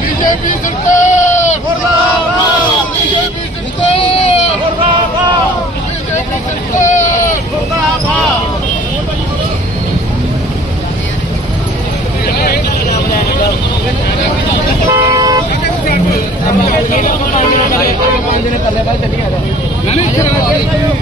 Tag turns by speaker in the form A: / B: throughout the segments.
A: BJP ਸਰਕਾਰ ਮੁਰਦਾਬਾਦ BJP ਸਰਕਾਰ ਮੁਰਦਾਬਾਦ ਬੀਜੇਪੀ ਸਰਕਾਰ ਮੁਰਦਾਬਾਦ
B: ਬੀਜੇਪੀ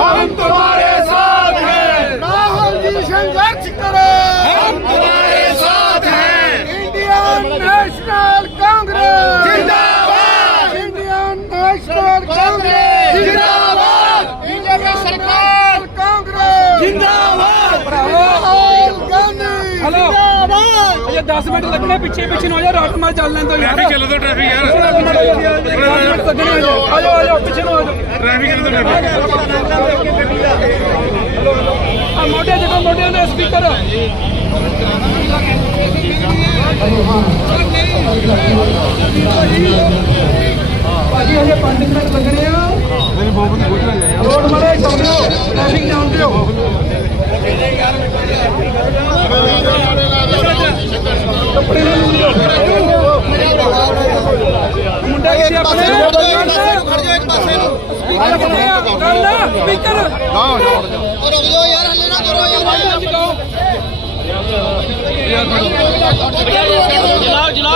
B: हम तुम्हारे साथ हैं राहुल जी संघर्ष करो हम तुम्हारे साथ हैं इंडियन नेशनल कांग्रेस जिंदाबाद इंडियन नेशनल कांग्रेस जिंदाबाद बीजेपी सरकार कांग्रेस जिंदाबाद राहुल गांधी हेलो
C: ਅਜੇ 10 ਮਿੰਟ ਲੱਗਣੇ ਪਿੱਛੇ ਪਿੱਛੇ ਨੂੰ ਆ ਜਾ ਰਾਤ ਮਾਰ ਚੱਲ ਲੈਂਦਾ ਯਾਰ
D: ਟ੍ਰੈਫਿਕ ਚੱਲਦਾ ਟ੍ਰੈਫਿਕ ਯਾਰ
C: ਮਿੰਟ ਲੱਗਣੇ ਆ ਜਾਓ ਆ ਜਾਓ ਆ ਜਾਓ ਪਿੱਛੇ ਨੂੰ ਆ ਆ ਮੋਢੇ ਦੇਖੋ, ਮੋਢਿਆਂ ਦੇ ਸਪੀਕਰ ਭਾਜੀ, ਹਜੇ 5 ਮਿੰਟ ਲੱਗਣੇ ਆ। ਰੋਡ ਮਾਰੇ ਚੱਲੋ ਟ੍ਰੈਫਿਕ ਜਾਮ ਦਿਓ ਕੱਪੜੇ ਲੈ ਮੁੰਡਾ ਕਿੱਥੇ ਆਪਣੇ
A: ਖੜ ਜਾ ਇੱਕ ਪਾਸੇ ਨੂੰ
C: ਸਪੀਕਰ ਕਿੱਥੇ ਆ ਕਰ ਲੈ ਸਪੀਕਰ।
A: ਔਰ ਰੁਕ ਜਾਓ ਯਾਰ ਹੱਲੇ ਨਾ ਕਰੋ ਯਾਰ।
C: ਜਲਾਓ ਜਲਾਓ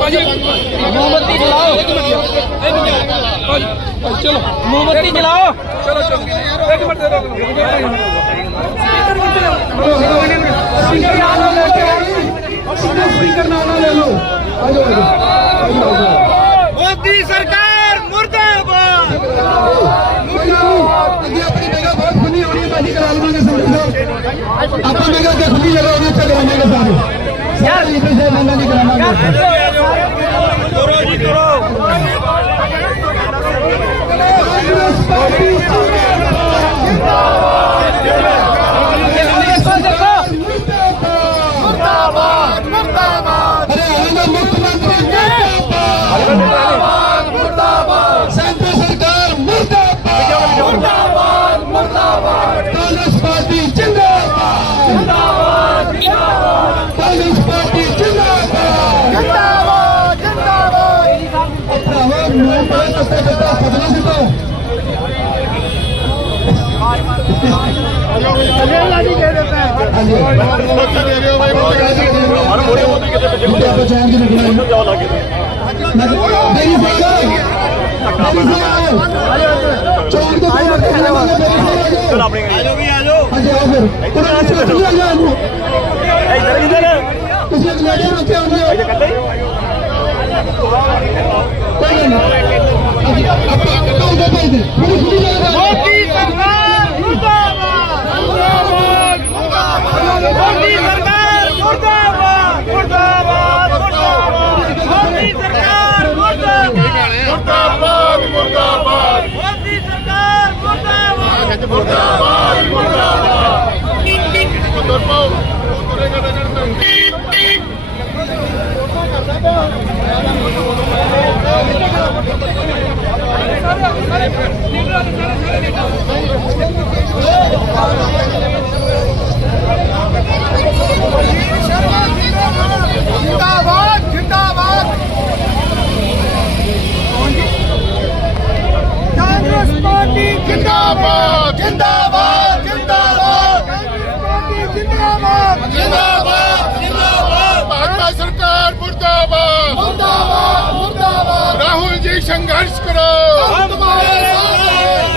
C: ਭਾਜੀ ਮੋਮਬੱਤੀ ਜਲਾਓ। ਚਲੋ। ਮੋਮਬੱਤੀ ਜਲਾਓ। ਚਲੋ ਚਲੋ। ਇੱਕ ਮਿੰਟ ਦੇ ਦਿਓ। ਸਪੀਕਰ स्पीकर नाला लेके आइए स्पीकर नाला ले लो आ जाओ
B: मोदी सरकार मुर्दाबाद
A: अपनी जगह बहुत खुली होनी है बाकी करा
B: लूंगे सब
A: अपनी जगह खुली जगह होनी चाहिए सारे सारे इधर से बंदा नहीं कराना
C: ਮੁੰਡੇ ਚਾਰ ਦਿਨ ਲੱਗਣਾ ਮੇਰੀ ਸਾਹਿਬ ਮੇਰੀ ਸਾਹਿਬ ਚੌਂਕ ਤੋਂ ਕੋਈ ਮੱਥੇ ਲਾਵਾਂਗੇ ਮੇਰੀ ਸਾਹਿਬ
D: ਆਪਣੀ ਆਜੋ ਵੀ ਆਜੋ
C: ਹਾਂਜੀ ਆਓ ਫਿਰ ਉਹਨਾਂ ਨੂੰ ਚਲੋ ਚਲੋ ਜਾ ਇਹਨੂੰ
D: ਇੱਧਰ ਕਿੱਧਰ
C: ਤੁਸੀਂ ਕਮੇਟੀ ਨੂੰ ਕਿਉਂ ਆਉਂਦੇ ਹੋ
D: ਕੱਲੇ
C: ਕੋਈ ਗੱਲ ਨਹੀਂ ਅਸੀਂ ਆਪਾਂ ਆਪਾਂ ਉਹਦੇ ਭਾਈ ਦੇ ਮੈਨੂੰ ਖੁੱਲੀ ਜਗ੍ਹਾ
E: ਮੋਦੀ ਸਰਕਾਰ ਮੁਰਦਾਬਾਦ ਮੁਰਦਾਬਾਦ ਮੋਦੀ ਸਰਕਾਰ ਮੁਰਦਾਬਾਦ ਮੁਰਦਾਬਾਦ ਮੁਰਦਾਬਾਦ ਮੋਦੀ ਸਰਕਾਰ ਮੁਰਦਾਬਾਦ ਮੁਰਦਾਬਾਦ ਮੁਰਦਾਬਾਦ ਮੋਦੀ ਸਰਕਾਰ ਮੁਰਦਾਬਾਦ ਜਿੰਦਾਬਾਦ ਜਿੰਦਾਬਾਦ ਕਾਂਗਰਸ ਪਾਰਟੀ ਜਿੰਦਾਬਾਦ ਜਿੰਦਾਬਾਦ ਜਿੰਦਾਬਾਦ ਕਾਂਗਰਸ ਜਿੰਦਾਬਾਦ ਜਿੰਦਾਬਾਦ ਜਿੰਦਾਬਾਦ
F: ਸਰਕਾਰ ਮੁਰਦਾਬਾਦ
E: ਮੁਰਦਾਬਾਦ ਮੁਰਦਾਬਾਦ
F: ਰਾਹੁਲ ਜੀ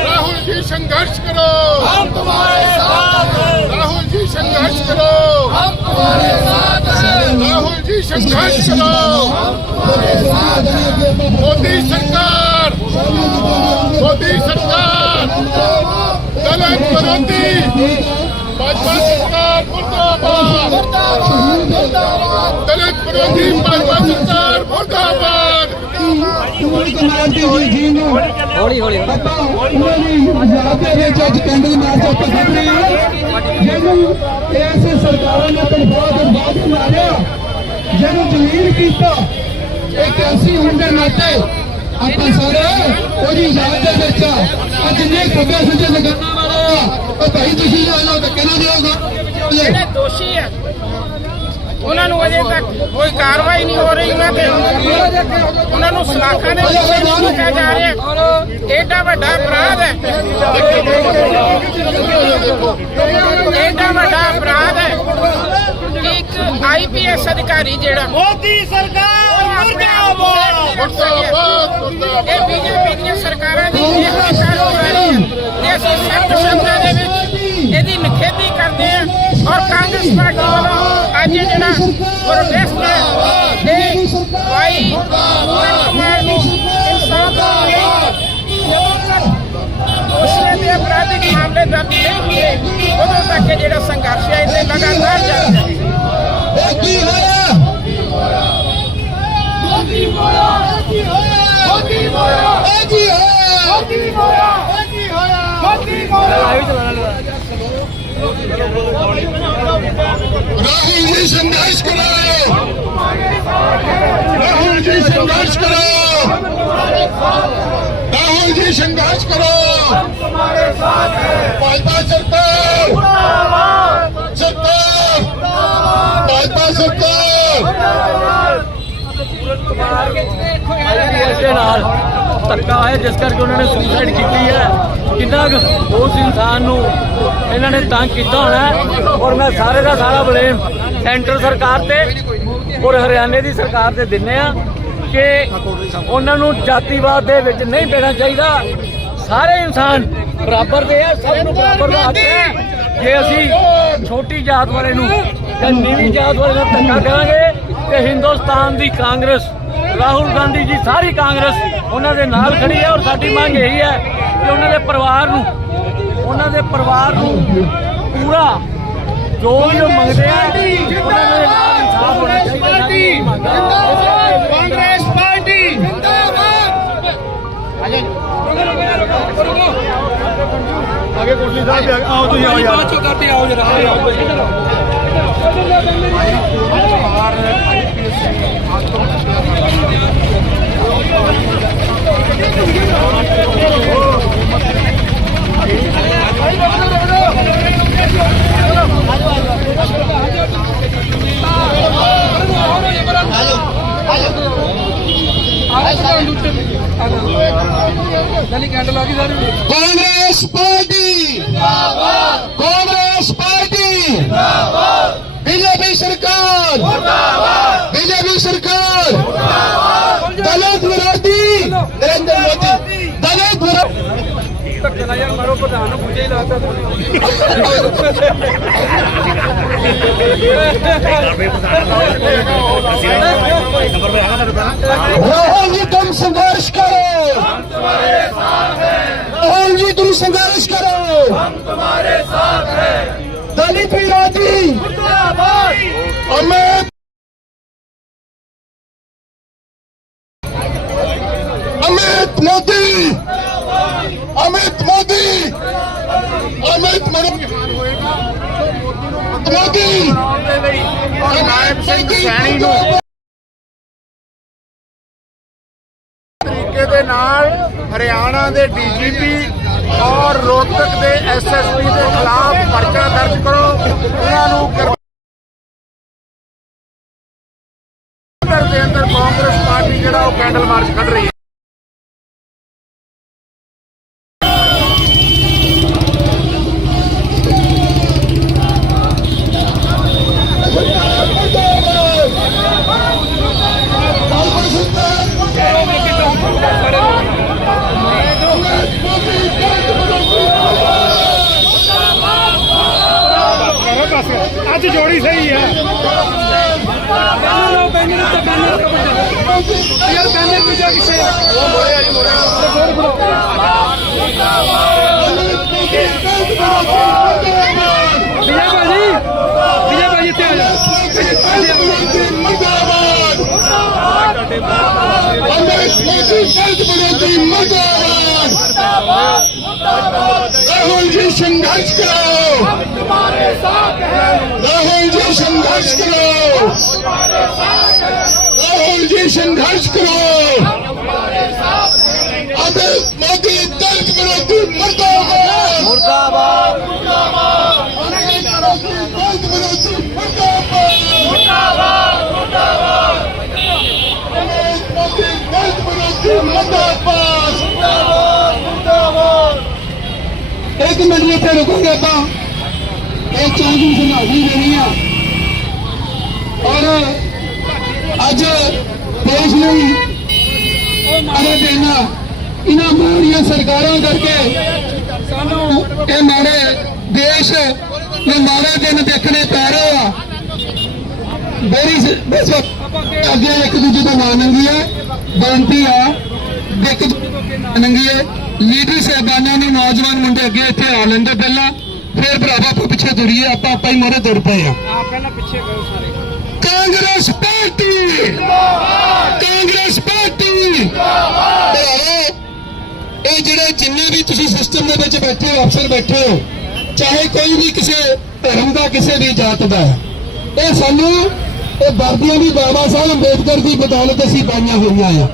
F: राहुल जी संघर्ष करो
E: हम तुम्हारे साथ हैं
F: राहुल जी संघर्ष करो
E: हम तुम्हारे साथ हैं
F: राहुल जी संघर्ष करो
E: हम तुम्हारे साथ हैं
F: मोदी सरकार मोदी सरकार दलित विरोधी भाजपा सरकार मुर्दाबाद दलित विरोधी भाजपा सरकार मुर्दाबाद
C: ਕੋਈ ਕਮਾਂਡੀ ਜੀ ਜੀ ਨੂੰ।
B: ਹੌਲੀ ਹੌਲੀ
C: ਆਪਾਂ ਉਹਨਾਂ ਦੀ ਆਜ਼ਾਦ ਦੇ ਵਿੱਚ ਅੱਜ ਕੈਂਡਲ ਮਾਰਚ ਆਪਾਂ ਕਰ ਰਹੇ ਹਾਂ। ਜਿਹਨੂੰ ਇਸ ਸਰਕਾਰਾਂ ਨੇ ਤਨਖਾਹ ਤੋਂ ਬਾਅਦ ਮਾਰਿਆ ਜਿਹਨੂੰ ਜ਼ਲੀਲ ਕੀਤਾ। ਇੱਕ ਐਸੀ ਹੋਣ ਦੇ ਨਾਤੇ ਆਪਾਂ ਸਾਰੇ ਉਹਦੀ ਯਾਦ ਦੇ ਵਿੱਚ ਆ। ਜਿੰਨੇ ਖੱਬੇ ਸੱਜੇ ਲਗਾਉਣ ਵਾਲੇ ਉਹ ਭਾਈ ਤੁਸੀਂ ਜੋ ਇਹਨਾਂ ਦਾ ਕਹਿਣਾ ਦਿਓਗਾ
G: ਜਿਹੜੇ ਦੋਸ਼ੀ ਹੈ ਉਹਨਾਂ ਨੂੰ ਅਜੇ ਤੱਕ ਕੋਈ ਕਾਰਵਾਈ ਨਹੀਂ ਹੋ ਰਹੀ ਉਹਨਾਂ ਤੇ ਉਹਨਾਂ ਨੂੰ ਸਲਾਖਾਂ ਦੇ ਪਿੱਛੇ ਵੀ ਕੀਤਾ ਜਾ ਰਿਹਾ। ਐਡਾ ਵੱਡਾ ਅਪਰਾਧ ਹੈ। ਐਡਾ ਵੱਡਾ ਅਪਰਾਧ ਹੈ ਕਿ ਇੱਕ ਆਈਪੀਐਸ ਅਧਿਕਾਰੀ ਜਿਹੜਾ
E: ਮੋਦੀ ਸਰਕਾਰ ਮੁਰਦਾਬਾਦ!
F: ਮੁਰਦਾਬਾਦ
G: ਇਹ ਬੀਜੇਪੀ ਦੀਆਂ ਸਰਕਾਰਾਂ ਦੀ ਸਰਕਾਰ ਹੋ ਰਹੀ ਹੈ ਅਸੀਂ ਸਖਤ ਸ਼ਬਦਾਂ ਦੇ ਵਿੱਚ ਇਹਦੀ ਨਿਖੇਧੀ ਕਰਦੇ ਹਾਂ ਔਰ ਕਾਂਗਰਸ ਪਾਰਟੀ ਵੱਲੋਂ ਅੱਜ ਜਿਹੜਾ ਹੈ ਇਹ ਭਾਈ ਪੂਰਨ ਕੁਮਾਰ ਨੂੰ ਇਨਸਾਫ ਦਿਵਾਉਣ ਉਸਨੇ ਦੇ ਅਪਰਾਧਿਕ ਮਾਮਲੇ ਦਰਜ ਨਹੀਂ ਹੁੰਦੇ ਉਦੋਂ ਤੱਕ ਜਿਹੜਾ ਸੰਘਰਸ਼ ਹੈ ਇਹ ਲਗਾਤਾਰ ਜਾਰੀ ਰਹੇਗਾ
C: ਇਹ ਕੀ ਹੋਇਆ।
E: ਮੋਦੀ ਮੋਇਆ ਮੋਦੀ ਹੋਇਆ। ਮੋਇਆ
C: ਇਹ ਕੀ ਹੋਇਆ।
E: ਮੋਦੀ ਮੋਇਆ ਮੋਦੀ ਹੋਇਆ।
F: जी संघर्ष करो राहुल जी संघर्ष करो राहुल जी संघर्ष करो भाजपा सरकार सरकार भाजपा सरकार
B: ਇਸ ਦੇ ਨਾਲ ਧੱਕਾ ਹੈ ਜਿਸ ਕਰਕੇ ਉਹਨਾਂ ਨੇ ਸੁਸਾਈਡ ਕੀਤੀ ਹੈ ਕਿੰਨਾ ਕੁ ਉਸ ਇਨਸਾਨ ਨੂੰ ਇਹਨਾਂ ਨੇ ਤੰਗ ਕੀਤਾ ਹੋਣਾ ਹੈ ਔਰ ਮੈਂ ਸਾਰੇ ਦਾ ਸਾਰਾ ਬਲੇਮ ਸੈਂਟਰ ਸਰਕਾਰ ਤੇ ਔਰ ਹਰਿਆਣੇ ਦੀ ਸਰਕਾਰ ਤੇ ਦਿੰਨੇ ਆ ਕਿ ਉਹਨਾਂ ਨੂੰ ਜਾਤੀਵਾਦ ਦੇ ਵਿੱਚ ਨਹੀਂ ਪੈਣਾ ਚਾਹੀਦਾ। ਸਾਰੇ ਇਨਸਾਨ ਬਰਾਬਰ ਦੇ ਆ, ਸਭ ਨੂੰ ਬਰਾਬਰ ਦਾ ਹੱਕ ਹੈ। ਜੇ ਅਸੀਂ ਛੋਟੀ ਜਾਤ ਵਾਲੇ ਨੂੰ ਜਾਂ ਨੀਵੀਂ ਜਾਤ ਵਾਲੇ ਨੂੰ ਧੱਕਾ ਕਰਾਂਗੇ ਤੇ ਹਿੰਦੁਸਤਾਨ ਦੀ ਕਾਂਗਰਸ, ਰਾਹੁਲ ਗਾਂਧੀ ਜੀ ਸਾਰੀ ਕਾਂਗਰਸ ਉਹਨਾਂ ਦੇ ਨਾਲ ਖੜੀ ਹੈ ਔਰ ਸਾਡੀ ਮੰਗ ਇਹੀ ਹੈ ਕਿ ਉਹਨਾਂ ਦੇ ਪਰਿਵਾਰ ਨੂੰ, ਉਹਨਾਂ ਦੇ ਪਰਿਵਾਰ ਨੂੰ ਪੂਰਾ ਜੋ ਵੀ ਉਹ ਮੰਗਦੇ ਆ ਉਹਨਾਂ ਦੇ ਨਾਲ ਇਨਸਾਫ ਹੋਣਾ ਚਾਹੀਦਾ। ਸਾਡੀ ਮੰਗ ਹੈ।
E: ਕਾਂਗਰਸ ਪਾਰਟੀ ਜਿੰਦਾਬਾਦ।
B: ਬਾਅਦ ਚੋਂ ਕਰਦੇ ਆਓ ਜਰਾ।
C: Congress party Congress party BJP सरकार बीजेपी सरकार दलित विरोधी नरेंद्र मोदी راہل جی تم سنگرش کرو۔ راہل جی تم سنگرش کرو۔ دلت
F: برادری ਸਿੰਘ ਸੈਣੀ ਨੂੰ ਤਰੀਕੇ ਦੇ ਨਾਲ ਹਰਿਆਣਾ ਦੇ ਡੀਜੀਪੀ ਔਰ ਰੋਹਤਕ ਦੇ ਐਸਐਸਪੀ ਦੇ ਖਿਲਾਫ ਪਰਚਾ ਦਰਜ ਕਰੋ। ਉਹਨਾਂ ਨੂੰ ਦੇ ਅੰਦਰ ਕਾਂਗਰਸ ਪਾਰਟੀ ਜਿਹੜਾ ਉਹ ਕੈਂਡਲ ਮਾਰਚ ਕੱਢ ਰਹੀ ਹੈ।
C: अमित मोदी दलित विरोधी मुर्दाबाद राहुल जी संघर्ष करो राहुल जी संघर्ष करो राहुल जी संघर्ष करो अमित मोदी दलित विरोधी मुर्दाबाद मुर्दाबाद अमित ਇੱਕ ਮਿੰਟ ਲਈ ਇੱਥੇ ਰੁਕਾਂਗੇ ਆਪਾਂ ਇਹ ਚਾਹੀ ਦੇਣੀ ਆ। ਔਰ ਅੱਜ ਦੇਸ਼ ਲਈ ਅਰੇ ਦੇਣਾ ਇਹਨਾਂ ਮਾੜੀਆਂ ਸਰਕਾਰਾਂ ਕਰਕੇ ਸਾਨੂੰ ਇਹ ਮਾੜੇ ਦੇਸ਼ ਦੇ ਮਾੜੇ ਦਿਨ ਦੇਖਣੇ ਪੈ ਰਹੇ ਆ। ਬੜੀ ਅੱਗੇ ਇੱਕ ਦੂਜੇ ਤੋਂ ਮਾਂ ਹੈ ਬੇਨਤੀ ਆ ਵੀ ਨੰਗੀ ਹੈ ਲੀਡਰ ਸਾਹਿਬਾਨਾਂ ਨੂੰ ਨੌਜਵਾਨ ਮੁੰਡੇ ਅੱਗੇ ਇੱਥੇ ਆ ਲੈਂਦੇ ਪਹਿਲਾਂ ਫਿਰ ਭਰਾਵਾ ਆਪਾਂ ਪਿੱਛੇ ਤੁਰੀਏ ਆਪਾਂ ਆਪਾਂ ਹੀ ਮੋਰੇ ਤੁਰ ਪਏ ਆ।
B: ਆ ਪਹਿਲਾਂ ਪਿੱਛੇ ਗਏ ਸਾਰੇ।
C: ਕਾਂਗਰਸ ਪਾਰਟੀ! ਕਾਂਗਰਸ ਪਾਰਟੀ! ਭਰਾਵਾ ਇਹ ਜਿਹੜੇ ਜਿੰਨੇ ਵੀ ਤੁਸੀਂ ਸਿਸਟਮ ਦੇ ਵਿੱਚ ਬੈਠੇ ਹੋ ਅਫਸਰ ਬੈਠੇ ਹੋ ਚਾਹੇ ਕੋਈ ਵੀ ਕਿਸੇ ਧਰਮ ਦਾ ਕਿਸੇ ਵੀ ਜਾਤ ਦਾ ਇਹ ਸਾਨੂੰ ਇਹ ਵਰਦੀਆਂ ਵੀ ਬਾਬਾ ਸਾਹਿਬ ਅੰਬੇਦਕਰ ਦੀ ਬਦੌਲਤ ਅਸੀਂ ਪਾਈਆਂ ਹੋਈਆਂ ਆ।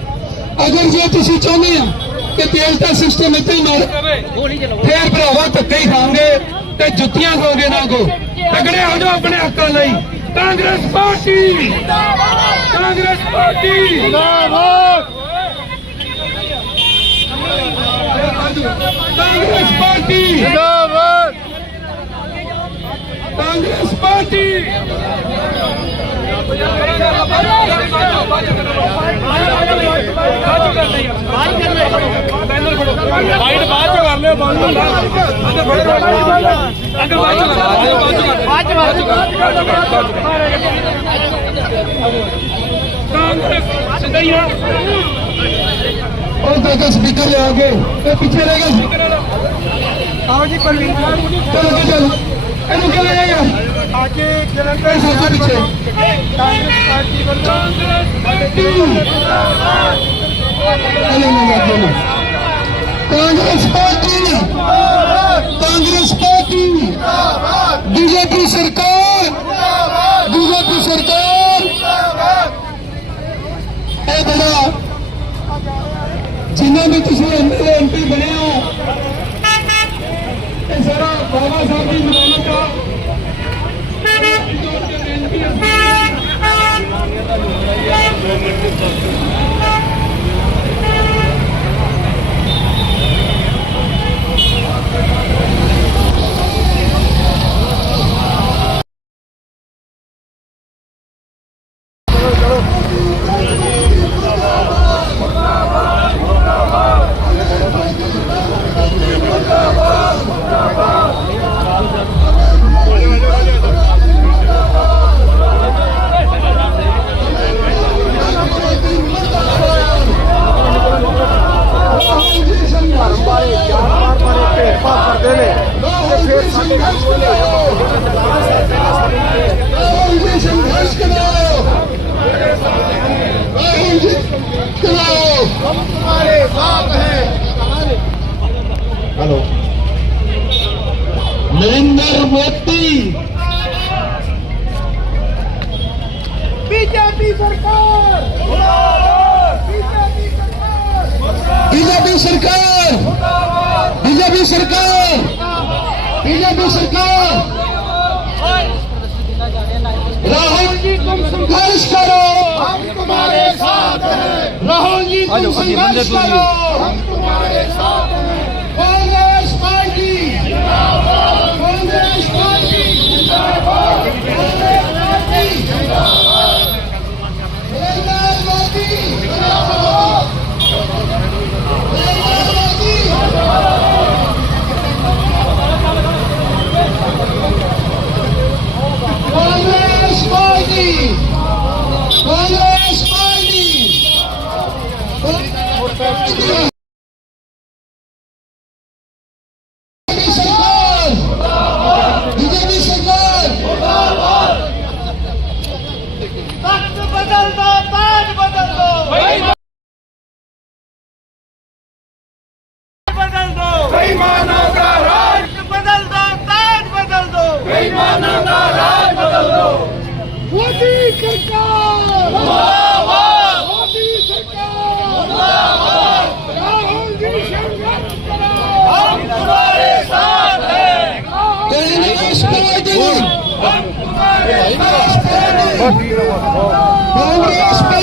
C: ਅਗਰ ਜੇ ਤੁਸੀਂ ਚਾਹੁੰਦੇ ਆ ਕਿ ਤੇਲ ਦਾ ਸਿਸਟਮ ਇੱਥੇ ਹੀ ਮਾਰ ਫੇਰ ਭਰਾਵਾ ਧੱਕੇ ਹੀ ਖਾਓਗੇ ਤੇ ਜੁੱਤੀਆਂ ਖਾਓਗੇ ਨਾ ਕੋ। ਤਗੜੇ ਹੋ ਜਾਓ ਆਪਣੇ ਹੱਕਾਂ ਲਈ। ਕਾਂਗਰਸ ਪਾਰਟੀ! ਕਾਂਗਰਸ ਪਾਰਟੀ! ਜਿੰਦਾਬਾਦ! ਕਾਂਗਰਸ ਪਾਰਟੀ! ਜਿੰਦਾਬਾਦ! ਕਾਂਗਰਸ ਪਾਰਟੀ!
B: ਵਾਈਟ ਬਾਅਦ ਚ ਕਰ ਲਿਓ ਬੰਦ ਅੰਦਰ ਫੜੋ ਅੰਦਰ ਬਾਅਦ ਚ ਬਾਅਦ ਚ ਬਾਅਦ ਚ ਕਾਂਗਰਸ ਸਿੱਧਾ
C: ਉਹ ਦੇਖੋ ਸਪੀਕਰ ਲਿਆ ਕੇ ਇਹ ਪਿੱਛੇ ਰਹਿ ਗਿਆ
B: ਆਓ ਜੀ ਪਰਵੀਨ
C: ਚਲੋ ਅੱਗੇ ਚਲੋ। ਇਹਨੂੰ ਕਿਵੇਂ ਜਾਏਗਾ
B: ਆਕੇ ਜਲੰਧਰ
C: ਇਹ ਸਭ ਤੋਂ
B: ਕਾਂਗਰਸ ਪਾਰਟੀ ਵੱਲੋਂ
C: ਪਾਰਟੀ ਚਲੋ ਨਾ ਅੱਗੇ ਨੂੰ ਕਾਂਗਰਸ ਪਾਰਟੀ ਕਾਂਗਰਸ ਬੀਜੇਪੀ ਸਰਕਾਰ ਬੀਜੇਪੀ ਸਰਕਾਰ, ਇਹ ਬੜਾ ਜਿੰਨਾ ਵੀ ਤੁਸੀਂ ਐਮਐਲਏ ਐਮਪੀ ਬਣੇ ਹੋ ਇਹ ਸਾਰਾ ਬਾਬਾ ਸਾਹਿਬ ਦੀ ਮਿੰਟ नरेंद्र मोदी
E: बीजेपी सरकार
C: बीजेपी सरकार बीजेपी सरकार बीजेपी सरकार राहुल जी तुम संघर्ष करो
E: हम तुम्हारे साथ हैं
C: राहुल जी तुम संघर्ष करो
E: हम तुम्हारे साथ हैं Congress party Congress
C: Party! Congress